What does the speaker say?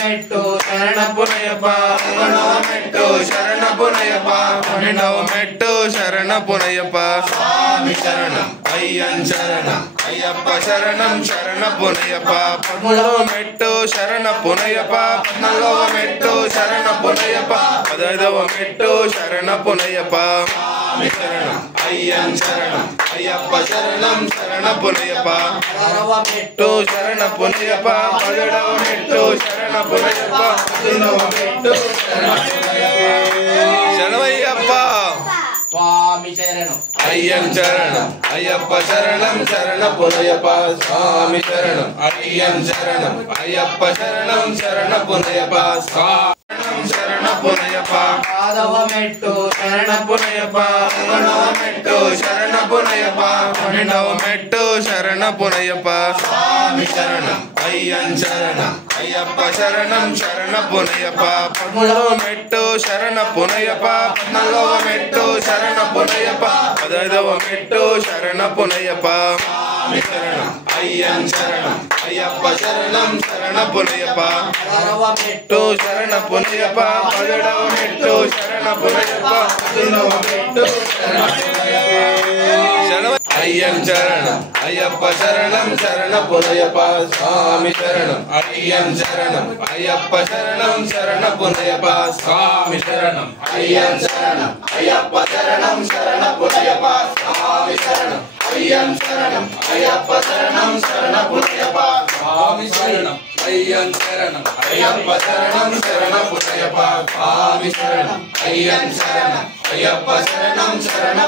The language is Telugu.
మెట్టు శరణపునయప మెట్టు శరణపునయప పన్నెండవ మెట్టు శరణపునయప స్వామి శరణం అయ్యన్ శరణం అయ్యప్ప శరణం శరణపునయప పదమూడవ మెట్టు శరణపునయప పద్నాలుగవ మెట్టు శరణపునయప పదైదవ మెట్టు శరణపునయప స్వామి శరణం అయ్యన్ శరణం అయ్యప్ప శరణం శరణపునయప పదహారవ మెట్టు మెట్టు శరణపునయప పదిహేడవ మెట్టు శరణపునయప పద్దెనిమిదవ మెట్టు శరణమయ్యప్ప స్వామి శరణం అయ్యన్ శరణం అయ్యప్ప శరణం శరణపునయప స్వామి శరణం అయ్యన్ శరణం అయ్యప్ప శరణం శరణపునయప శరణం శరణపునయప పాదవ మెట్టు శరణపునయప పదకొండవ మెట్టు శరణపునయప పన్నెండవ మెట్టు శరణపునయప స్వామి శరణం అయ్యన్ శరణం అయ్యప్ప శరణం శరణపునయప పదమూడవ మెట్టు శరణపునయప పద్నాలుగవ మెట్టు శరణపునయప పదైదవ మెట్టు శరణపునయప స్వామి శరణం అయ్యన్ శరణం అయ్యప్ప శరణం శరణపునయప పదహారవ మెట్టు మెట్టు శరణపునయప పదిహేడవ మెట్టు శరణపునయప పద్దెనిమిదవ మెట్టు అయ్యన్ శరణం అయ్యప్ప శరణం శరణపునయప స్వామి శరణం అయ్యన్ శరణం అయ్యప్ప శరణం శరణపునయప స్వామి శరణం అయ్యన్ శరణం అయ్యప్ప శరణం శరణపునయప స్వామి శరణం అయ్యన్ శరణం అయ్యప్ప శరణం శరణపునయప స్వామి శరణం అయ్యన్ శరణం అయ్యప్ప శరణం శరణపునయప స్వామి శరణం అయ్యన్ శరణం అయ్యప్ప శరణం శరణ